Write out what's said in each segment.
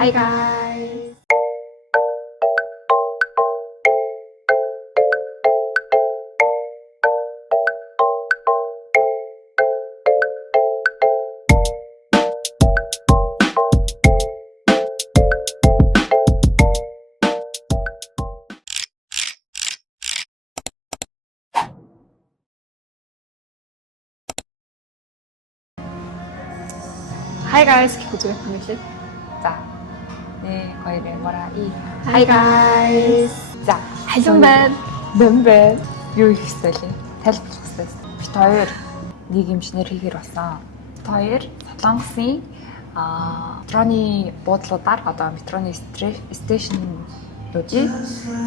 Hi guys. Hi guys, 기쁘죠? 방금 자, 네, 거의를 뭐라 이. Hi guys. За, Халуун байна. Мэн байна. Юу их хэвтэй лээ? Тайлбарлах хэвтэй. Бид хоёр нэг юмшнэр хийгэр болсон. Бид хоёр Солонгосын метроны буудлуудаар одоо метроны стейшнуудыг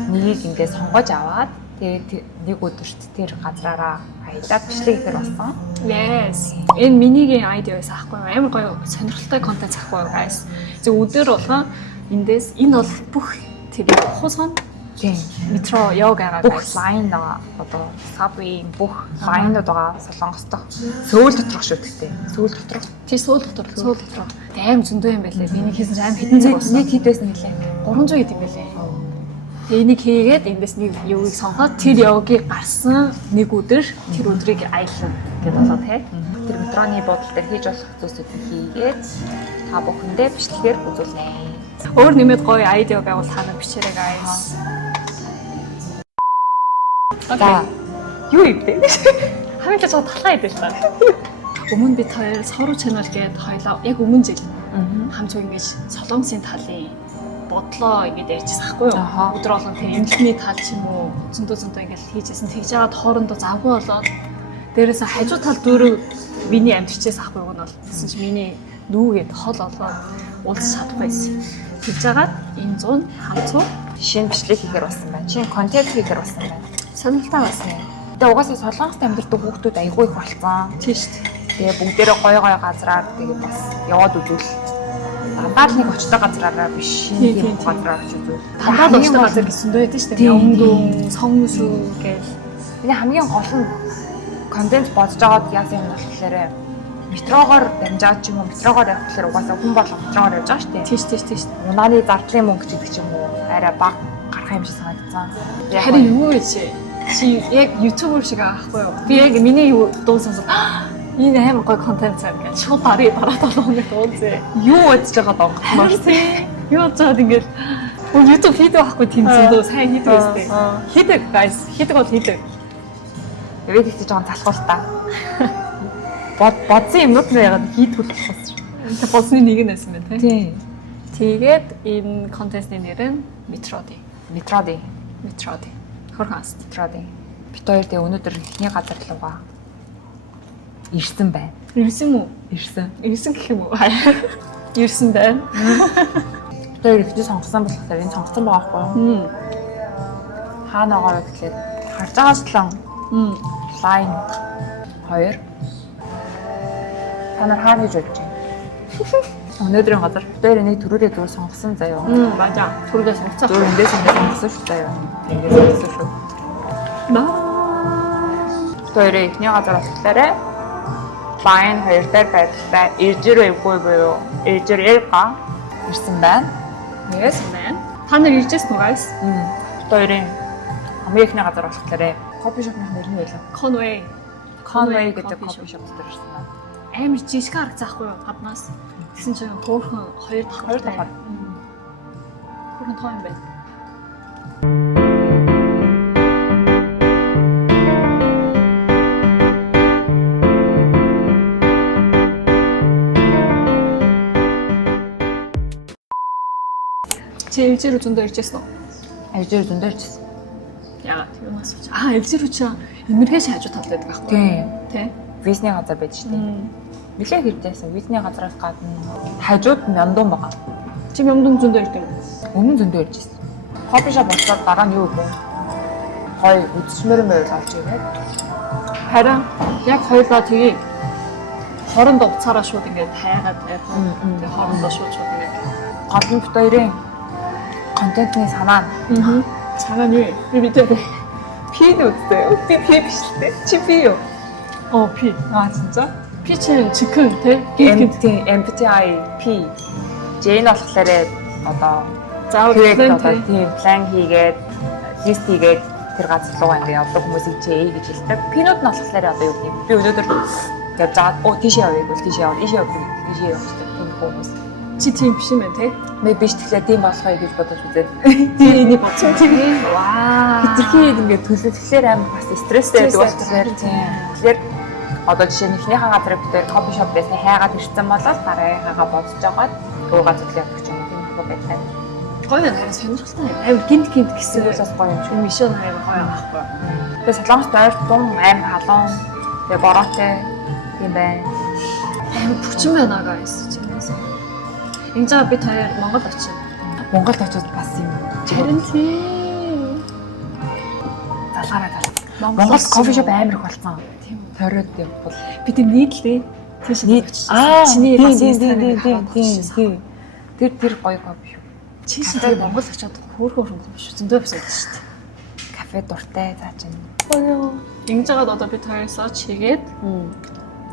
нэгийг ингээд сонгож аваад тэгээд нэг өдөрт тэр газраараа аялаад бичлэг хийгэр болсон. Yes. Энэ минигийн айдиа байсан аахгүй юу? Амар гоё сонирхолтой контент ахгүй юу guys. Зөв өдөр болгон эндээс энэ бол бүх тэгээ хусган Тийм. метро яваагаа Бүх лайн одоо subway бүх лайнууд байгаа Солонгос дох. Сөүл доторх шүү дээ. Сөүл доторх. тий Сөүл дотор. Тэгээ аим зөндөө юм байлээ. Би нэг хийсэн аим хэдэн цаг болсон. Нэг хийдээс нэлээ. 300 хэд юм байлээ. Тэгээ энийг хийгээд эндээс нэг юугийг сонгоод тэр явгийг гарсан нэг өдөр тэр өдрийг аялна гэдэг болоо тий. Тэр метроны буудлын дээр хийж болох зүйлсүүдийг хийгээд та бүхэндээ бичлэгээр үзүүлнэ. Өөр нэмээд гоё айдиа байгуул ханаа бичээрэй guys. За, юу ивдэ? Хамаатай жоо талхаа идэв та. Өмнө бид хоёр Сору channel гээд хоёлаа яг өмнө жил хамт ингэж Солонгосын талын бодлоо ингэж ярьчихсан хгүй юу? Өдөр болгон тэр эмнэлгийн тал ч юм уу зөндөө ингэж хийжсэн. Тэгж яагаад хоорондоо завгүй болоод дээрээсээ хажуу тал дөрөв миний амьд хичээс ахгүй юу нь бол гэсэн чи миний нүүгээд хол олоод уулзах чадахгүйсэн. Тэгж яагаад энэ 100 хамцуу Шинэ бичлэг хийгэр болсон байна. Шинэ контент хийгэр болсон байна. сонирхолтой байсан. Тэгээ угаасаа Солонгост амьдардаг хүүхдүүд аягүй их болсон. Тийм шүү дээ. Тэгээ бүгдээрээ гоё газраар тэгээ бас яваад үзүүл. Дандаа л нэг очтой газраараа биш шинэ тийм газраар очиж үзүүл. Дандаа л очтой газар гэсэн дөө байдаг шүү дээ. Явган, сонгосүү гэж. Миний хамгийн гол нь контент бодож байгаад яасан юм болохоор метрогоор дамжаад ч юм уу метрогоор явах гэхээр угаасаа хүн болго метрогоор явж байгаа шүү дээ. Тийш. Унааны зардлын мөнгө гэдэг ч юм уу арай бага гарах юм шиг санагдсан. Харин юу вэ чи яг ютубер шиг аахгүй юу? Би яг миний юу дуу сонсоод энэ амар гоё контент зав гэж шууд дараа 7 хоног уулзээ. Юу бодож байгаа донгоцмоор тий. Юу зоод ингээд YouTube видео авахгүй тийм зөндөө сайн хийдэг байсан. Хийдэг guys. Хийдэг бол хийдэг. Тэгээд ихтэй жоохон залхуул та. Бодсон юмнууд нь ягаад хийдгүүл болохоос. Тэ бодсны нэг нь байсан байна тий. Тий. Тэгээд энэ контентын нэр нь Metrodi. Хөрхөөс. Метроди. Бид хоёр тэгээ өнөөдөр ихний газар руугаа ирсэн байна. Ирсэн үү? Ирсэн. Ирсэн гэх юм уу? Ирсэн байна. Бид хоёр ихний сонгосон болохоор энэ сонгосон байгаа байхгүй юу? Хаана байгаа вэ гэхлээр харж байгаа шлан. Лайн 2. Та нар хаана гэж бодож байна? Өнөөдрийн газар бид хоёр нэг төрөлөө зөв сонгосон заяа. Бажа. Түргээс сонгоцсон. Зөв эндээс сонгосон шүү дээ. Эндээс сонгосон шүү. Тэр ихний газар болохоор лайн 2 дээр байрлалтай ирж ирээгүй буюу ирж ирээга ирсэн байна. Yes man. Та нар иржээс нү guys? Хоёрын хамгийн ихний газар болохоор кофе шопны нэр нь байлаа. Conway гэдэг кофе шоп дээр ирсэн байна. Амар жижиг харагцаахгүй юу гаднаас. Тэгсэн чинь хөөхөн 2 дахь. Хөөхөн тоо юм байна. Чи элжир зөндөө иржсэн үү? Элжир зөндөө иржсэн. Яагаад юу асууж? Элжир чи эмэрхээс хажуу талд байдаг байхгүй юу? Тий. Визний газар байж штэ. Нилээ хэрдээсэн визний газараас гадна хажууд Мёндон байгаа. Чи Мёндон зөндөө ирдэг үү? Өмнө зөндөө иржсэн. Кофе шоп болоод дараа нь юу вэ? Хой үдшмэр байл авч ирээд. Харин яг хоёулаа тгий хоорондоо уцаараа шууд ингээд хайгаад байх. Тэгээ хоорондоо шууд ингээд гол нь бит хоёрын контентны санаа нь. Санаа нь би мэдээ. Пи нүдтэй. Би пи биш л дээ. Чи пи юу? Пи. 진짜? 피치는 치킨, 돼? MBTI P. J는 болохоор одоо заавал тэгээд план одоо тийм план хийгээд лист хийгээд тэр газар руу ингээ явдаг хүмүүсийг чээ гэж хэлдэг. Пинууд нь болохоор одоо юу гэм. Би өнөөдөр явж байгаа. Оо тийшээ явъя гэвэл тийшээ явна. Ийшээ явъя гэвэл тийшээ явчихдаг тийм хүмүүс. чи тийм биш юм байна те. Мэ биш тэгэхээр тийм болохоо гэж бодож үзээд. Тийм энийг бодсон тийм. Ваа. Хитрхий ингээд төлөвлөхлөөр амар бас стресстэй байдаг болохоор тийм. Тэгэхээр одоо жишээ нь эхнийхээ газрыг дээр кофе шоп дээр хайгаад ирсэн бол дараагийнхаа бодож байгаад өөр газар л явах юм тийм их байдаг. Гоё харин сонирхолтой юм. Амар гинт гэсэн Тэгвэл бас гоё юм шиг. мишон амар гоё байхгүй. Тэгээ Солонгос дойр тун амар халуун. Тэгээ бороотой юм байна. Амар хүчин байна guys. Энд жаа бид хоёр Монгол очив. Монголд очиод бас юм. Харин тийм. Залгаараа. Монголд кофе шоп амар их болсон. Тийм. Тойроод явбал Бид нийтлээ тийш нийт чиний бас тийм. Тэр гоё кофе шоп. чи шинэ Монгол очиод хөөрхөн биш зөндөө биш шүү дээ. Кафе дуртай заа чинь. Гоё. Энд жагаад одоо бид хоёр сууч хийгээд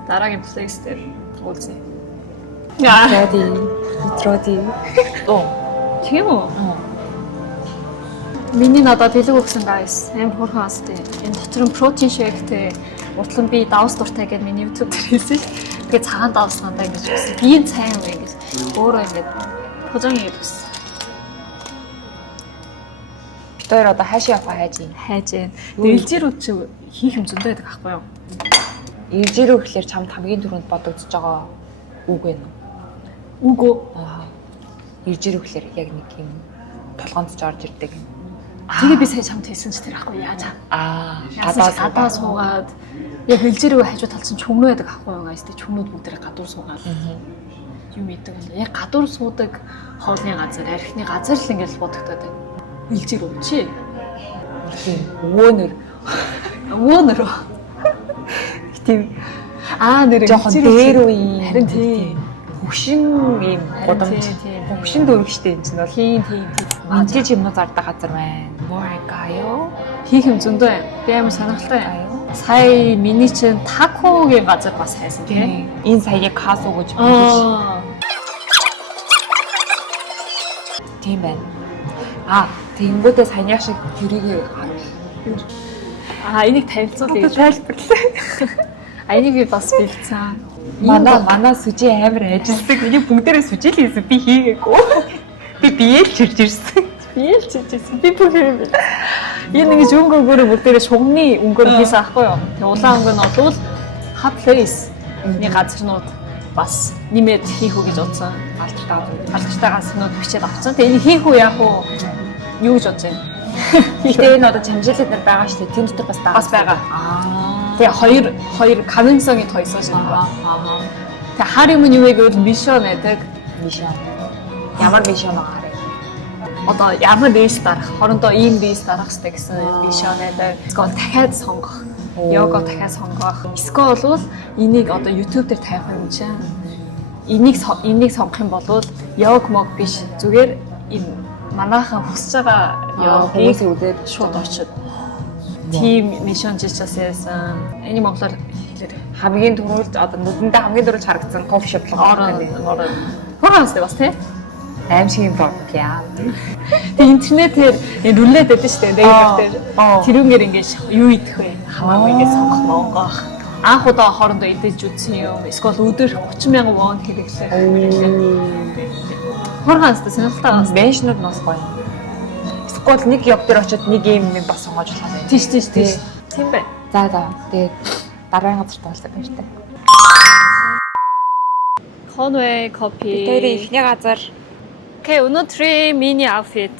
дараагийн place дээр уулзъя. Метроди. Оо. Тийм үү? Миний надад хэлэг өгсөн guys. Амар хөөрхөн астай. Энэ дотор нь протеин shake-тэй уртлан би давс дуртай гэдэг миний YouTube дээр хэлсэн шүү. Тэгээ цагаан давс сандаа ингэж өгсөн. Би энэ сайн юм ингэж өөрөө ингэж хожон хийгээд өгсөн. Тэр одоо хаашаа явах хайж юм. Хайж байна. Дэлжирүүд чи хийх юм зөндөө байдаг аахгүй юу? Иржирүү гэхэлэр чамд хамгийн түрүүнд бодогдож байгаа үг вэ? Үгүй. Иржирүү гэхэлэр яг нэг юм толгоонд ч орж ирдэг юм. Тэгээ би сая чамд хэлсэн ч тэр аахгүй яаж гадаа суугаад яг хэлжирүү хажуу талсан чүмнүү байдаг аахгүй юу guys. Тэг чүмнүүд бүгд гадуур суугаад юм идэг л яг гадуур суудаг хоолны газар архины газар л ингэж бодогдоод байна. Хэлжирүү чи Тийм. Өвөнөр. тийм нэр жоохон дээр үе. харин тийм Хөгшин юм годамж. Хөгшин дөрвөгчтэй юм чинь бол. тийм Манжиж юм зардаг газар байна. Моргайо. хийх юм зөндөө байна. Би амар сонирхолтой байна. Сая миний чинь такогийн газар бас хайсан тийм. Энэ саяг хасуу гэж бодож. Тийм байна. Тэнгүүдээ саяны шиг тэрийг Энийг танилцуулъя гэж тайлбарлаа. энийг би бас бэлдсэн. Манай сүжи амар ажилладаг. Энийг бүгдээрээ сүжил хийсэн. Би хийгээгүй. Би биеэл чирж ирсэн. Биеэл чижсэн. Би бүр юм бэ. Энэ ингэж өнгөөр бүгдээрээ шугамны өнгөөр хийсэн аахгүй юу? Тэгээ улаан өнгө нь бол hot place. Нэг газарнууд бас нэмээд хийх үү гэж бодсон. Алдартай газарнууд бичээд авсан. Тэгээ энийг хийх үү яах уу? Юу гэж бодож байна? Тэгээ энэ одоо чамжилт нар байгаа шүү дээ. Тэнд дотор бас байгаа. Тэгээ хоёр Каминсогийн тоёсон шүү дээ. Тэгээ хар юм нь юу вэ гэвэл мишон байдаг. Мишон. Ямар мишон байгаа вэ? Одоо ямар дэс дарах, хорондоо ийм дэс дарах хэрэгтэй гэсэн мишон байдаг. Эсвэл дахиад сонгох. Йога дахиад сонгох. Эсвэл бол энийг одоо YouTube дээр тавих юм чинь. Энийг сонгох юм бол йог мог биш. Зүгээр энэ манайхан хүсэж байгаа йогийг үзээд шууд очиод тийм мишон жишээсэн. Энийг монголоор хэлээд хамгийн түрүүлж одоо нүдэндээ хамгийн түрүүлж харагдсан кофе шоп ороо. Хөөстэй бас тий. Аим шиг юм баг яа. Тэг интернетээр рулет байдаг шүү дээ. Дээр тэрүүгээр ингэж юу идэх вэ? Хамаагүй ингэж сонгох монгох. Анх удаа хоорондоо идэж үзсэн юм. Эсвэл өдөр 30,000 вон хэрэглээ. Хорханстай сонирхолтой байна. Меншнүүд нас гоё. Эсвэл нэг ёг дээр очиод нэг юм бас сонгож болох юм. Тийш. Тийм байна. За. Тэгээд дараагийн газар тоолсон байж таа. Conway Coffee. Тэр ихний газар. Окей, өнөөдрийн мини outfit.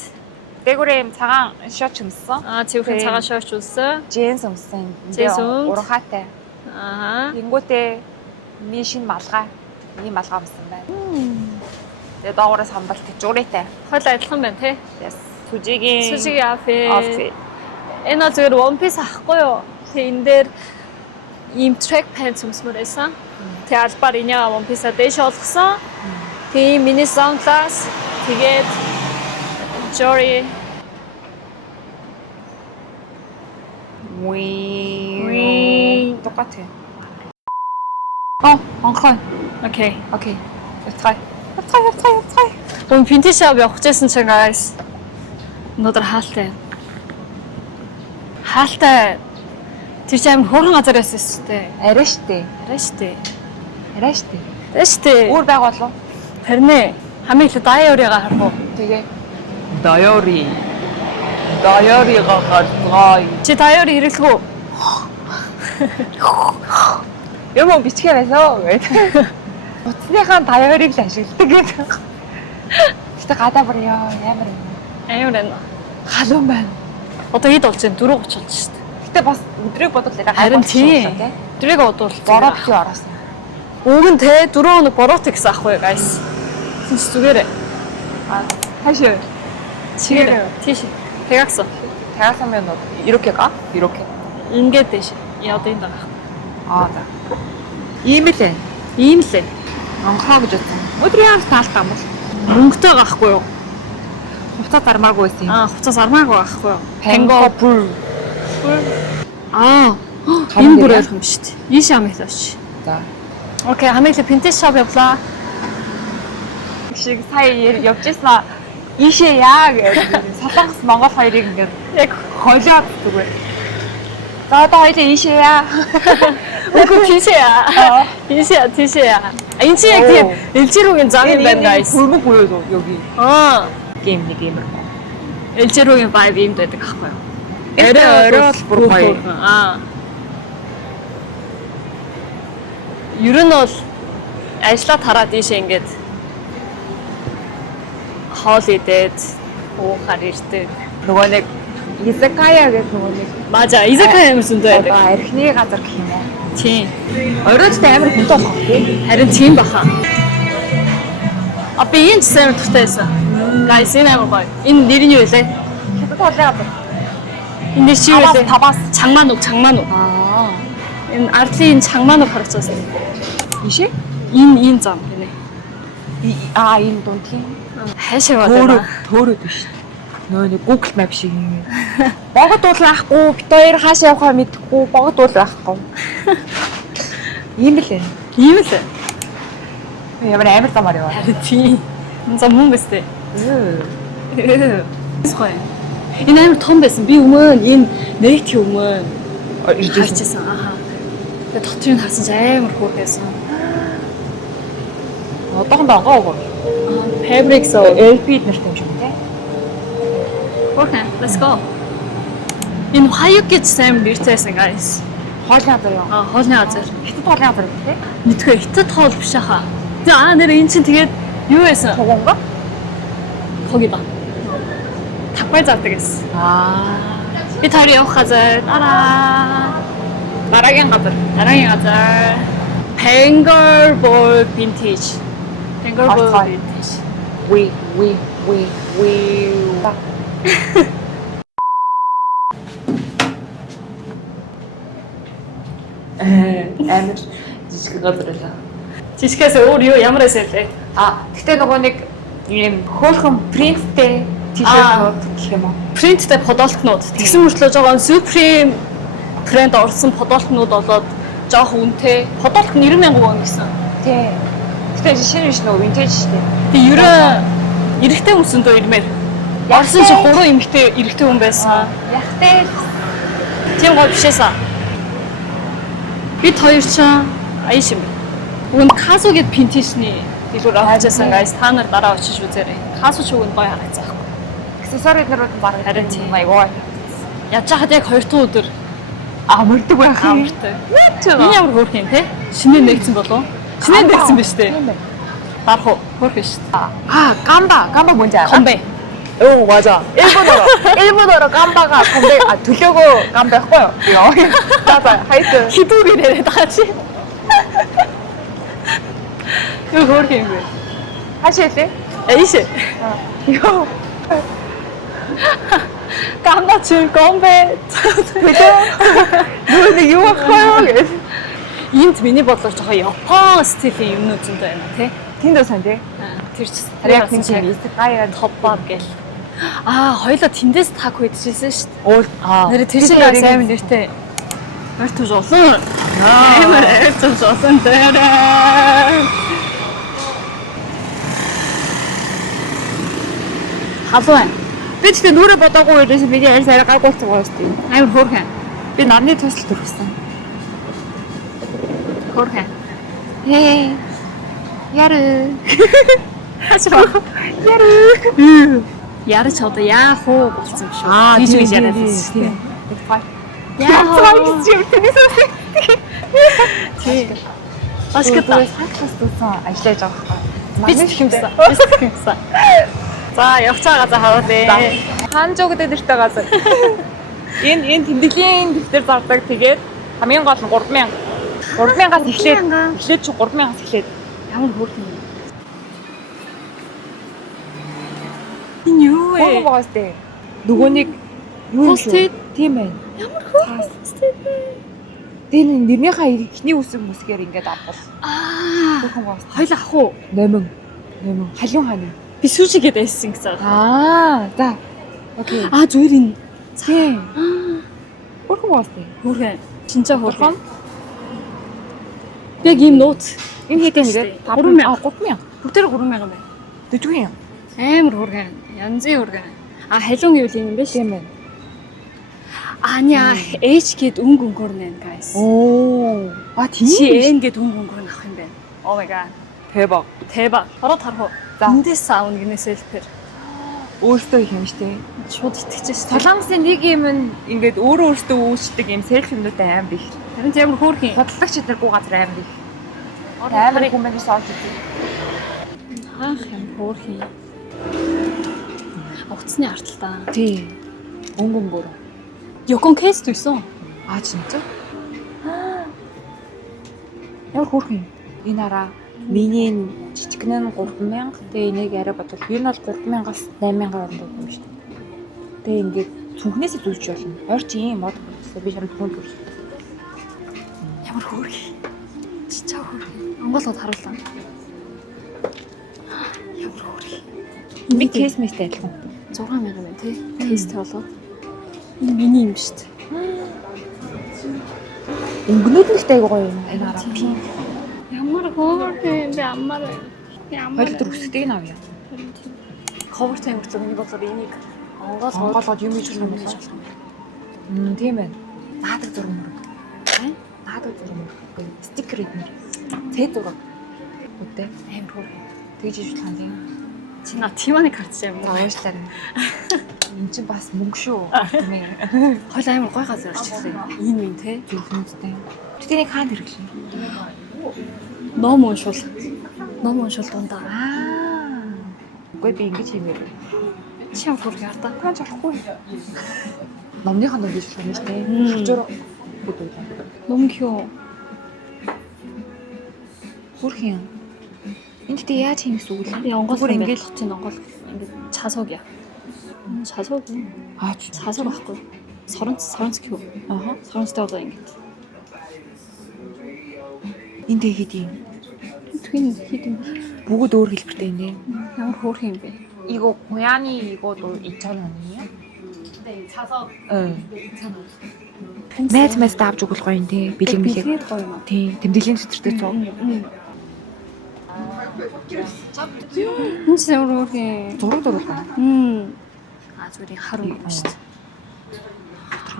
Дээгүүрээ юм цагаан шорт өмссөн. Цэвэрхэн цагаан шорт үзсэн. Джинс өмссөн. Урахаатай. Тэнгүүтээ мишин малгай. Ийм малгай өмссөн байна. Тэгээ доогоороо самбалт жуурайтай. Хойл адилхан байна тий. Сүжигийн outfit. Энэ зүгээр one piece ахгүй юу? Тэгээ энэ дээр ийм track pants өмсмөр байсан. Тэгээ албаар инега one piece дэш олгосон. Тэгээ миний sunglass тэгээд Jory 똑같아. онхон. Окей. Явцгаая. Гүн vintage shop явах гэсэн чинь guys. Өнөөдөр хаалтай. Хаалтай. Тэр чинь амар хөөрхөн газар байсан шүү дээ. Арай штэ. Арай штэ. Арай штэ. Арай штэ. Өөр байгуулав. Харин ээ. Хамгийн их Diary-га харах уу? Тэгээ. Diary-га харцгаая. Чи Diary хэрэглэх үү? Юм бичгээ байсан гэдэг. Утасныхаа Diary-г л ашигладаг гэдэг. Гэтэ гадаа бүр ямар юм. Аюун байна. Халуун байна. Одоо хэд болж байна? 4:30 болж шүү дээ. Гэтэ бас өдрийг бодвол яг Харин тийм. Өдрийг бодвол бороо бихий ороос. Уг нь те 4 хоног бороотой гэсэн ахгүй guys. Тэс зүгээрээ. Хаашаа? Чигээр. Тийш. Тэгаксан. Тэгасан юм уу? Ирокега? Ироке. Ингээд дэш. Яа энэ даа. За. Ийм л ээ. Ийм л ээ. Онхоо гэж бодсон. Өдрийн хамт таалтаа юм бол. Мөнгөтэй гахгүй юу? Хуцаа дармаагүй байсан юм. Хуцаас армаагүй байхгүй юу? Пангопур. Энэ бүр ойлгом шүү дээ. Ийш ам хэлээч. За. Окей, хамгийн их vintage shop явлаа. Шиг сая явж ийсэн ийшээ яа гэдэг. Солонгос Монгол хоёрыг ингээд Яг холиод зүгээр. За одоо хоёлаа ийшээ яа. үгүй тийшээ. Тийшээ. Энэ чи яг тийм элжирүүгийн зам юм байна guys. Хөрмөг буюу yogi. Гейм нэг юм байна. Элжирүүгийн vibe юмд байдаг аахгүй юу? Орой бол бүр гоё. Ер нь бол ажлаа тараад ийшээ ингээд хоол идээд уухаар ирдэг. Нөгөө нэг изакая гэдэг нөгөө нэг Мажа, изакая юм сүндөө байдаг. архины газар гэх юм уу? Тийм. Оройчтой амар хүнтэй болох тийм. Харин тийм баха. Би энэ сайн дуртай байсан. Guys, энэ амар гоё. Энэ нэр нь юу вэ? Хэдэн толгой газар. Энэ нэр чи юу вэ? Таваас. Чангмануг. Энэ ардлын чангмануг харагдсан. Ишээ? Энэ зам гинэ. Энэ дунд тийм. Хайшаа байна. Төөрөөд биш. Нөө нэг Google Map шиг юм. Богод уулахгүй, бит хоёр хаашаа явахаа мэдэхгүй, богод уулахгүй. Ийм л ээ. Ийм л. Ямар амар замаар яваа. Харин тийм. Энэ зам хүн бэстэй. Схой. Энэ амар том байсан. Би өмнө энэ нэт өмнө иржсэн. Тэгээ дотрыг харсан ч амар хөөр байсан. Одоохондоо онгоо. Fabric so LP нэртэй юм шиг тийм. Okay, let's go. Энэ хаяг гэж сайн нэртэйсэн guys. Хоолны газар юу? Хоолны газар. Хятад хоолны газар тийм. Мэдгүй хятад хоол биш хаа. Тэгээ нэр эн чинь тэгээд юу байсан? Тогонго? Хогиба. Тавхай зардаг гэсэн. Би тарий явах газар. Дараагийн газар. Pangolin vintage. Pangolin vintage. We. Амар жижиг газар байлаа. Жишгээс өөр юу ямар эсэл вэ? Гэхдээ нөгөө нэг ийм хөөрхөн принттэй тишэртнүүд гэх юм уу? Принттэй подолтнууд. Тэгсэн мөртлөө жоохон Supreme брэнд орсон подолтнууд болоод жоох үнэтэй. Подолт нь 90,000 вон гэсэн. Тий. Гэхдээ шинэ биш нөгөө vintage шүү дээ. Тэг ерөө эрэгтэй хүмүүсэндөө ирмээр. Орсон чи 3 эмэгтэй эрэгтэй хүн байсан. Яхтай. Тийм гоё бишээсэн. Бид хоёр ч аяш юм. Үн Касу гэд пинтишний дэлгүүр авчихсан guys. Та нар дараа очиж үзээрэй. Касу ч үн гоё харагдсан. Аксессуарууд нар баг харин тийм айгаа. Яаж хаад яг 2 дахь өдөр Амардаг байх юм. амартай. Энэ ямар хөөрх юм те? Шинээр нэгдсэн болов? Шинээр нэгдсэн биз дээ. Дарах уу? Хөөрх шүү дээ. Гамба 뭔지 알아? Комбе. 오 맞아. 일본어로 깜바가 건배 들려고 깜배였고요. 맞아. 하여튼 희두기래 다 같이. 이거 그렇게 한 거야. 하시겠지? 에이씨. 이거 깜바줄 건배. 그죠? 근데 유학 커요. Энд миний бодлоор жоохон Япон стилийн юмнууд зөндөө байна тий. Тэнд санджээ. Тэр чинь Яг тийм гаяа топбар гэл. Хоёлоо тэндээс таг хийдчихсэн шүү дээ. Оо нэр тэр чинь амар нэртэй. Арт туж олон. Амар арт туж олон дээр. Халуун байна. Би тэгтээ нүрэ бодоогүй ерөөсөө би ярь сарай гайгуулсан байгаа шүү дээ. Амар хөөрхөн. Би нарны тусал төрсөн. Хөөрхөн. Хээ. Ярэ. Хашаа. Ярэ. Ярч одоо яах уу болсон юм шүү. Тийж гэж яриад байсан шүү. Яах вэ гэж тэнийсээ. Тий. Башката. Хаачлаас дүүсэн ажиллаж байгаа байхгүй. Би ч юмсан. Би ч юмсан. За явж байгаа газар хараад. Хаанжоо гэдэг нэртэй газар. Энэ тэмдэглэлийн дэвтэр зардаг. Тэгээд хамгийн гол нь 3000. 3000-аас эхлээд чи 3000-аас эхлээд Ямар хөөрхөн юм. Энэ юу вэ? Хөөе байгаас дээ. Нөгөөнийг юу юм Posted. Тийм байна. Ямар хөөрхөн бэ? Тэгээ нэрнийхээ ихний үсэг мүсгээр ингээд авбал. Хөөе байгаас. Хоёул ах уу? Номин. Халиун хааны. Би суши гэдэг байсан гэсэн. За. Окей. Зүгээр энэ. Тийм. Хөөе байгаас дээ. Хөөрхөн. Чинчаа хөөрхөн. Хөрхөн. Яг ийм нууц. Энэ хэдийн нэрээ? 3000. 3000. Бүгдээр 3000 байна. Дэжгүй юм. Амар хөөрхөн. Янзын хөөрхөн. Халуун гэвэл юм биш. Тийм байна. Аня H гэд өнгө өнгөөр нэ guys. Оо. Чи Тийм. N гэд өнгө өнгөөр авах юм байна. Oh my god. Тэбаг. Тэбаг. Ороод харах уу? За. Эндээс саунд гинэсэл тэр. Өөртөө их юм штэ. Шууд итгэж шүү. Солонгосын нэг юм ингээд өөртөө үүсдэг юм сэрэл юмнуудаа аим бих. Харин тийм хөөрхөн. Бодлогч эдэргүй газар аим бих. Амар хүмүүс сууж үзье. Хаах юм хөөрхөн. Утасны арталтаа. Тий. Өнгөнгөөр. Yokon case tuyсан. 진짜? Ямар хөөрхөн. Энэ араа миний жижигнэн 3000, тэгээ энийг яриа бодвол ер нь бол 3000-аас 8000 хооронд юм шүү дээ. Тэгээ ингээд цүнхнээсээ зүлж болно. Ойр чи ийм мод болчихсон. Би чамд түн төрсөн. Ямар хөөрхөн. Чичаа хөөрхөн. Монголд харуулсан. Ямар хөөрхөн. Би кейс мэстэй адилхан. 6000 байна тий. Кейстэй болоод. Энэ миний юм шүү дээ. Өнгөнүүд нь ихтэй гоё юм. Энэ араа. Ямар хөөрхөн би амар. Хоёр төр өсгдөг нь авъя. Cover тамиртлаг миний бодлоор энийг Монголод юм хийж болох юм байна. Тийм байна. Наадаг зураг мөр. Наадаг зураг мөр. Стикер эднэр. Цэ зураг. Үгүй амар хөөрхөн. тэгж иж болох юм. Чи на тиманы картч юм. За уушлаа. Энд чинь бас мөнгө шүү. Хойл амар гой газар орчихлээ. Энэ юм те. Зүрхнүүдтэй. Тэгтээ нэг хаана хэрэглээ? Ном уншуул. Ном уншуул дундаа. Үгүй би ингэж хиймээр. Чи ямар хөөрхөн ардаа. Таан чарахгүй. Номныхаа ном хийж болох юм шүү дээ. Шүлжөр бүдүүл. Ном юу? Хүрхэн. Энд тэ яаж хийм гэсэн үг вэ? Би онгол Зүгээр ингээд л чинь онгол ингээд часууг яа. Часууг. Часууг байхгүй. Соронц юу? Аха. Соронцтой болоо ингээд. Энд тэг хийд юм. Түүний хит юм. Бүгд өөр хэлбэртэй юм дээ. Ямар хөөрхөн юм бэ? 이거 고양이 이거도 2,000원이에요? 네, 자석 응. 2,000원. Найз давж өгөх гоё юм тий. Бэлэг мэлэг. Бэлэг гоё юм аа. Тий. Тэмдэглэлийн сэдвэртэй цог. Энэ ч ямар хөөрхөн. Зураг дургуул. Зүгээр хар юм шүү дээ.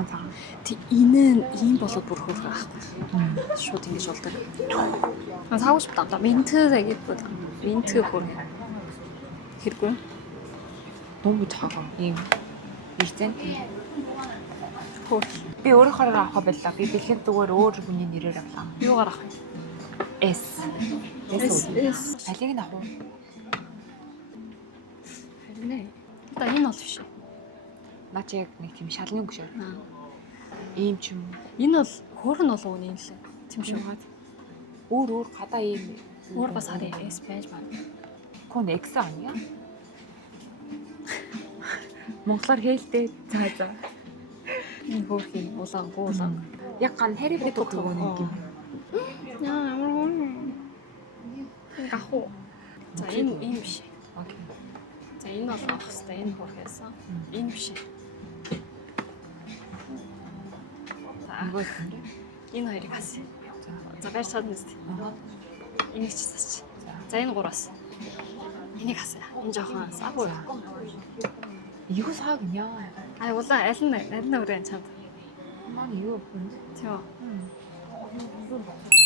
Тодорхой цаг. Тэг энэ ийм болоод бүр хөөрхөн аахгүй. Шууд ингэж болдог. Саагүй шүү дээ. Минт гэдэг бол минт хөөрхөн. Хэрэггүй. Ному цагаа. Ийм. Ирсэн. Хөөрхөн. Би өөрөөхөө авах байлаа. Би бэлгийн зүгээр өөр хүний нэрээр авлаа. Юугаар авах вэ? S. S. Алиг нь авах уу? Харин ээ. Одоо энэ бол биш. Наа чи яг нэг тийм шалны өнгө шүү. Ийм ч юм. Энэ бол хөөрхөн бол үн юм лээ. Тийм шүү. Өөр гадаа ийм Өөр бас харъя. S байж байна. Кон X 아니야? Монголоор хэлтэй. За. Энэ хөөрхөн улаан. 약간 해리 포터 그거 느낌. Яа, ямар хөөрхөн. Гахуу. За энэ биш. Окей. За энэ бол авах хэрэгтэй. Энэ хөөрхөөсөн. Энэ биш. 이거 있는데? Энэ хоёрыг хасъя. За байр цаад нэст. Энийг ч засч. За энэ гураас. Энийг хасъя. Энэ жоохон саагүй. 이거 사 그냥. 아 몰라 알나 우리 괜찮다. 난 이거 저 응.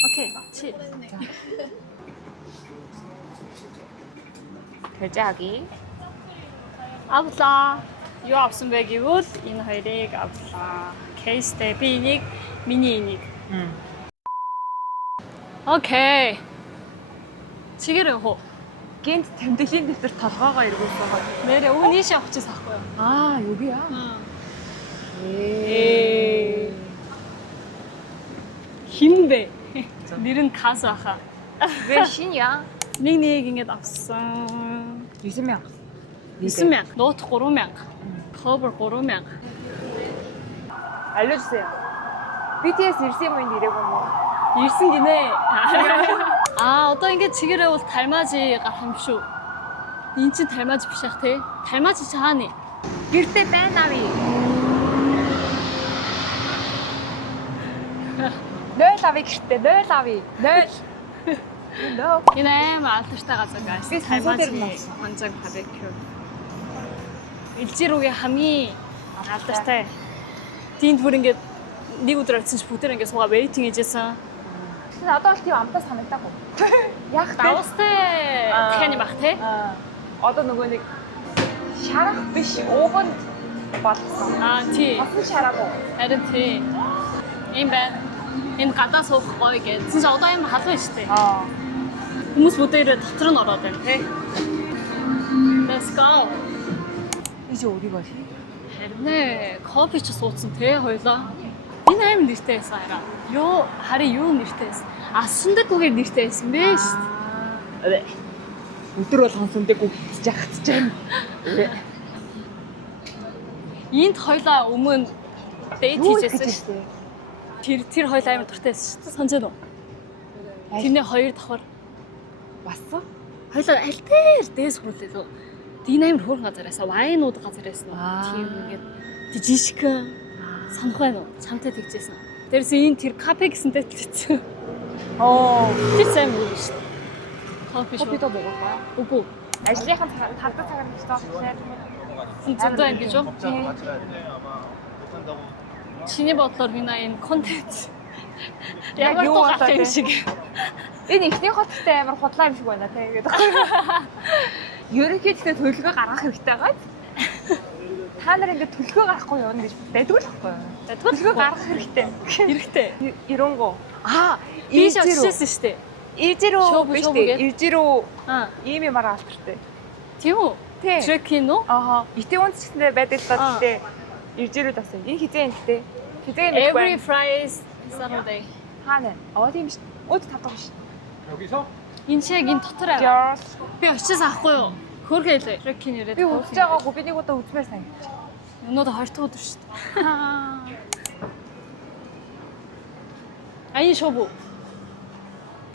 오케이 7. 자. 결제하기. авлаа. Юу авсан бэ гэвэл энэ хоёрыг авлаа. Кейстэй би энийг миний энийг. 응. Окей. 지게를 хоо. гинт тэмдэглэлийн дэвтэр толгоогоо эргүүлсэн байгаа. 내래 오니시 авчихсан байхгүй юу? 아, 여기야. 힘배. нэрэн 가수 아하. 왜 신이야? нэг ингэж авсан. 9명. 9명. 노트 3명. 커버 3명. 알려주세요. BTS 1세모인데 이래고 뭐. 1승기네. 아, 어떤 게 지게를 닮아지가 함쇼. 인친 닮아지 비슷해. 닮아지 자하니. 길때 빼나위. 널 다위 길때 널 다위. 널. 너. 이네 마트스타 가서 가시. 꽤 닮아지 순서대로 완전 바베큐. 일지로게 함이 마트스타. 딘 부른 게 니구들 진짜 보드는 게 소가 웨이팅 해제서. 나도 팀 안 빼서 안 했다고. 야, 나왔을 때 아. 태연이 막대? 어떤 누구는 샤락 듯이 5번 봤어. 아, 티. 무슨 샤라고? Харин тий. Ийм байна. Энэ гадаа суух гоё гэж. 진짜 одоо юм халуун шүү дээ. Хүмүүс бүгдээрээ дотор нь ороод байна тий. Let's go. 이제 어디 가지? Харин ээ, кофе ч суудсан тий хоёлоо. Энэ аим нэртэй байсан хараа. Юу, харин юу нэртэй байсан? А сүндэкүүгээр нэртэй байсан бэ шүү дээ. өдөр болгон сүндээгүү хитж яхацж байна. Энд хоёлоо өмнө дэйт хийжсэн шүү дээ. Тэр хоёлоо амар дуртай байсан шүү дээ. Санаж байна уу? Тэрний хоёр давхар 왔어? хоёлоо аль дээр дээс хүрлээ лөө. Дин амир хөөрхөн газараасаа вайнууд газараас нь Аа. тийм ингээд жишгэн санах байна уу? Чамтай тэгжсэн. Дээрээс энэ тэр кафе гэсэнтэй тэгсэн. Тэр сайн муу шүү дээ. Кофе шоп. 커피도 먹을 거야? Үгүй. ажлынхан тагдаг цагаар нэртэй. Зөндөө юм гэж үү? Чиний бодлоор минь энэ контент ямар юу туу болоод гах юм байна? шиг. Энэ ихний хоттой амар худлаа юм шиг байна те гэдэг. Ерөнхийдөө төлгөө гаргах хэрэгтэй гад. Та нар ингээд төлгөө гаргахгүй явна гэж байдгүй л байхгүй. Төлгөө гаргах хэрэгтэй. Хэрэгтэй. 이런 거. 아, Би ч 일지로. очижсэн шүү дээ. 일지로 쇼부, биш 쇼부 дээ. гээд. 일지로 Аа. ийм юм арга алдартай. Тийм үү? Тий. Трекин үү? Аа, итэвэн ч байдаг л Аа. гэхдээ 일지로 тасаа. Энэ хизээ нэттэй. хизээ нэг Every байна. Friday Saturday. хаана? 어디 юм ш? 어디 татдаг ш? 여기서? Энэ шиг энэ дотор аа. Just. Би очижсэн ахгүй юу? Хөөрхөйлөө. Трекин ирээд. Би үзэж байгаагүй би нэг удаа үзмээр санагдчих. Өнөөдөр 20 дахь өдөр шүү дээ. 아니 쇼부.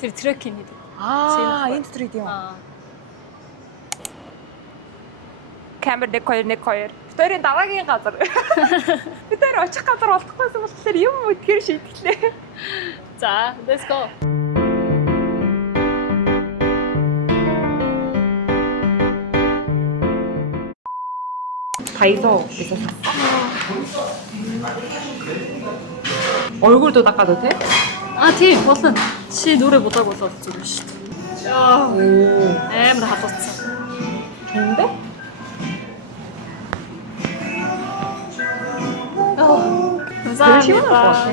Тэр трекин хийдэг. Аа, Син- энэ дотор идэв юм. Аа. Камер нэг хоёр. Хоёрын дараагийн газар. Бид хоёр очих газар олдохгүйсэн болохоор юм үтгэр шийдэлээ. За, let's go. 다이소 에서 샀어. 얼굴도 닦아도 돼? 아, тийм болно. Чи нүрээ будааг болоод зүгээр шүү дээ. 오. Амар халуурсан. 좋은데? 되게 시원할 것 같아.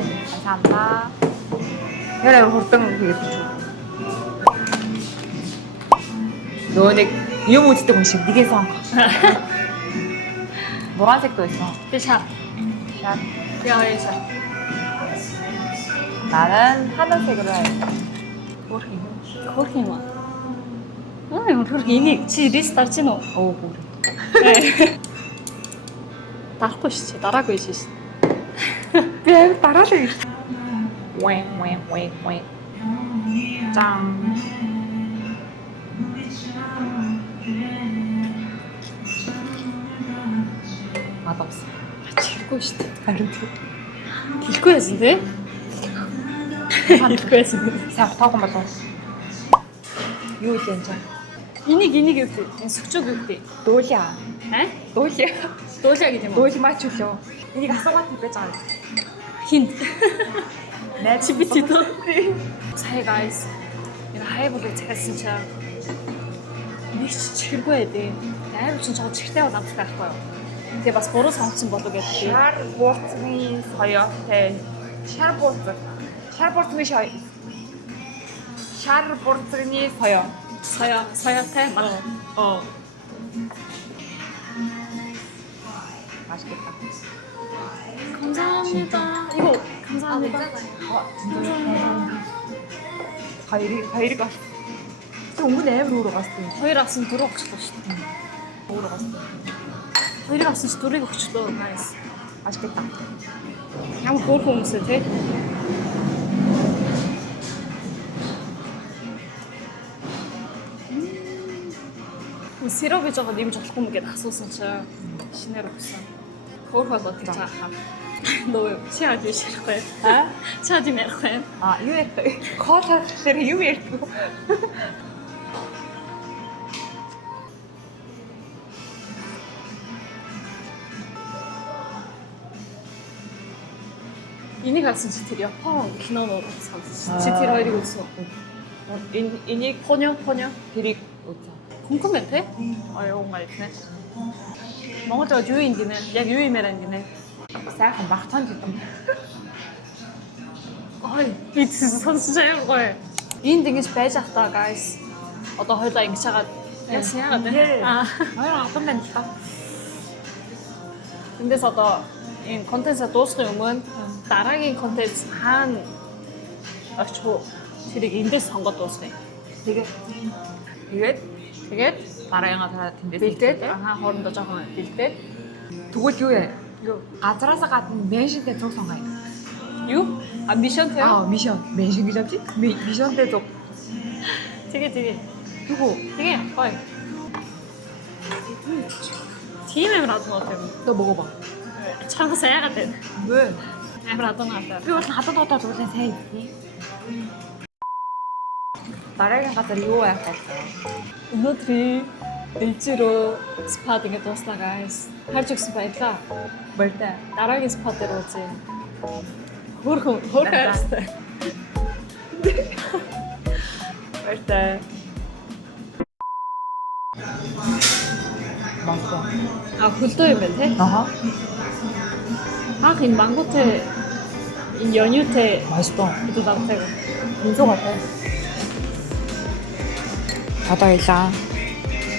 감사합니다. 그래, hortang 되게 좋죠. 너네 이거 진짜 멋있어. 네개 써. 노란색도 있어. Би 샤. 자, Би хоёр 샤. 나는 하늘색으로 해야겠다. Хөөрх юм аа. Хөөрх энийг чи рис дарж гин үү? 오, 모르. Дарахгүй шүү чи, дараагүй шүү. 비 따라래. 웽. 짱. 맛없어. Чиргүй шүү дээ. 다른 Хэлэхгүй байсан тий? Хэлэхгүй байсан. 자, 타고 맞아. 요 있잖아. Энийг юу гэдэг? Энэ сүчөөг юу гэдэг? 놀이야. Дуулия. Дуулаа гэдэг юм уу? Дуулмаач үлээ. Энийг асуугаад байж байгаа. Хинт. Найз Чи бит дөө. Сая guys. Энэ хайбыг цахиасан чаа. Нэг ч чихэргүй байдیں۔ Амар ч жоо чихтэй бол амттай байхгүй юу? Тэгээ бас буруу сонгосон болов гэдэг. Шар бууцны соёотой. Шар бууцаг. Шар бууцны соёо. Шар бууцны соёо. Саятай баг. 맛있겠다. 감사합니다. 이거 감사합니다. 과일이 갔어. өнгө амар өөрө 갔어. Хоёр авсан дөрөв өгчлөө шүү дээ. өөрө 갔어. Хоёрыг авсан чи дөрөв өгчлөө. Nice. 맛있겠다. Ямар хөөрхөн хүмүүсээ тий. Сиропыг жоохон нэмж болохгүй юм гээд асуусан чи шинээр өгсөн. Хөөрхөн бодож байгаа хаа. Нөө чаад юу ширэхгүй. Чаад юм ярихгүй. Юу ярьдаг? Кола гэхээр юу ярьдаг? Энийг авсан чи тэр Япон киноноор сонссон. Чи тэр хоёрыг үзсэн үү? Энийг Поня тэрийг үзсэн. 궁금해 돼? 영어가 있네. Монголд юу юм гинэ? Яг юу юмээр юм гинэ? Сайхан багтаан гэдэг. Ой, би сонсож байгаагүй. Энд ингэж байж ах та guys. Одоо хоёулаа ингэж хагаад яагаад вэ? Хоёр албан байна л та. Эндээс одоо энэ контентаа дуусгахын өмнө дараагийн контент хаана очих вэ? Тэрийг эндээс сонгоод дуусгая. Тэгээд дараагийнхаа тэндээс бэлдээд хоорондоо жоохон бэлдээд тэгвэл юу яа? Газараасаа гадна меншинтэй цуг сонгоё. юу? Амбишн тэ? Мишн. Меншин гэж авчих. Мишнтэй цуг. Тэгээ. Юу? Тэгээ гоё. Тийм амар адмаа тийм. 또 먹어봐. Чанга сайгаад байна. 왜? Амар адмаа надаа. Би бол хадад зурлаа сайн идсэн. дараагийн газар юу байх вэ? Өнөөдрийн дэлжирөө спад ингэ дуслаа guys. Харж өгсөн баярлаа. Баярлалаа. Дараагийн спа дээр үзье. Хөөрхөн хайртай. Баярлалаа. 맛있어. Хөлдөө юм байна тий. Ах энэ манготэй энэ 연유тэй 맛있어. 이거 나한테 민소 같아. Одоо илаа.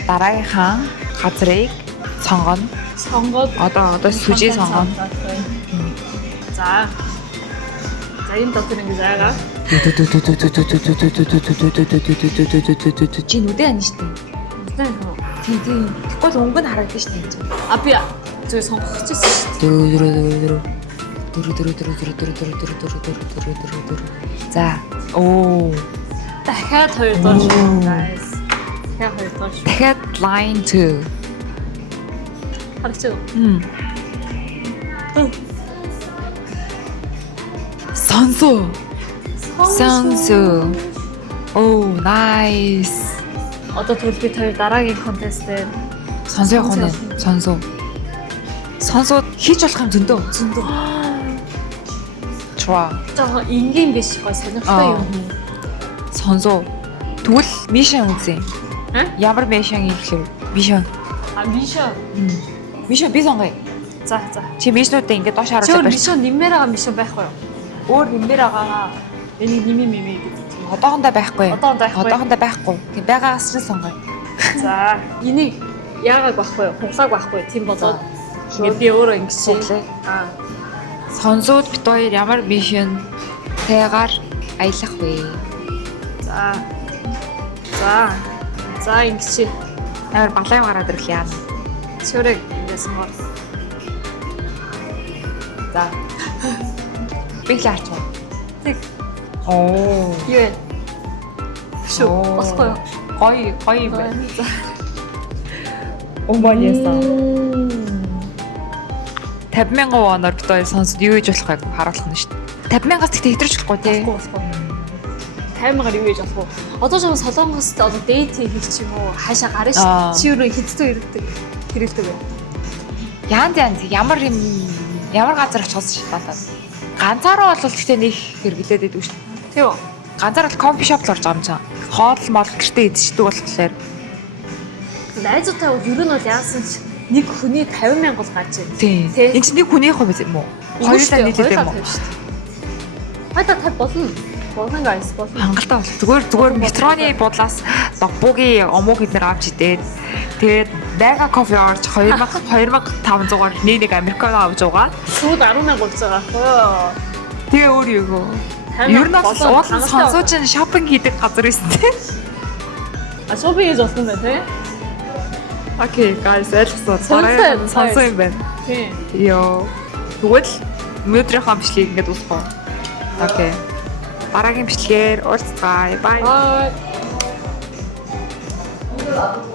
дараагийнхаа газрыг сонгоно. сонгоод Одоо сүжээ сонгоно. За. За энэ дотор ингэ заагаа. Чи нүдэ ань штэ. Тэ нөө. Тийм. Тэгвэл өнгө нь харагдаж штэ энэ. Би зөв сонгох гэсэн шүү дээ. За. Оо. Дахиад хоёр доош guys. Дахиад хоёр доош. дахиад line 2. Харагч. Сонсоо. Oh, nice. Одоо тэгвэл би хоёр дараагийн контестээр сонсоо явах нь. Сонсоод хийж болох юм зөндөө. 좋아. жоо энгийн биш гой сонирхолтой юм. сонсоо. Тэгвэл мишн үзье. Ямар мишн ихлэв? Мишн. Мишн. Мишн би сонгоё. За. Чи мишнүүдээ ингээд доош харуулж Чи байна. мишн нэмээр байгаа мишн байхгүй юу? Өөр нэмэр байгаа. Энийг нэмээ гэдэг. Одоохондоо байхгүй. Одоохондоо байхгүй. Тийм байгаагаас ч сонгоё. За. Энийг яагаад байхгүй юу? Хуглааг байхгүй. Тийм болоод ингээд би өөрөө ингэж Хуглаа. Сонсоод бит хоёр ямар мишн тэгаар аялах вэ? За ингэж Амар балай гараад ирэх яа. чөрэг ингэж сонгоо. За. Би л ачаа. Тэг. Оо. Юу вэ? Шүү. Босгүй юу? Гоё юм байна. За. Умбаниаса. 50,000 воноор бит хоёр сонсоод юу хийж болох вэ харуулах нь шүү дээ. 50,000-аас тэгтээ хэтрэж болохгүй тий. 50,000-аар юу хийж болох вэ? Одоо жоо солонгост одоо дейт хийх ч юм уу хаашаа гарна шүү. Чи өөрөө хэдтэй ирдэг. Хэрэгтэй байна. Янз ямар газар очихоос шалтгаалаад. Ганцаараа бол гэхдээ нэг хэрэглээд байдаг шүү дээ. Тийм үү? Ганцаараа л кофе шоп л орж байгаа юм чам. Хоол мол гэртээ идчихдэг болохоор. Найзуутай бол ер нь бол яасан ч нэг хүний 50,000 бол гарч ирнэ. Тийм. Тий. Энд чинь нэг хүний хувь юм уу? Хоёулаа нийлээд юм уу? Хоёулаа 50 болно. Болно guys, болно. Хангалттай бол зүгээр метроны бодлоос догбуугийн омог эднэр авч идээд тэгээд Mega Coffee орж 2500-аар нэг американо авч угаад Сүүд 10,000 болж байгаа. тэгээ өөр юу. Ер нь бол уулын сонсооч шопинг хийдэг газар байсан тийм. А шопинг хийж болсон байх тий. Окей, guys, ойлгосон. Сонсон юм байна. Тийм. Йоо. Тэгвэл өнөөдрийнхөө бичлэгийг ингээд дуусгав. Окей. Дараагийн бичлэгээр уулзцгаая. Bye. Bye.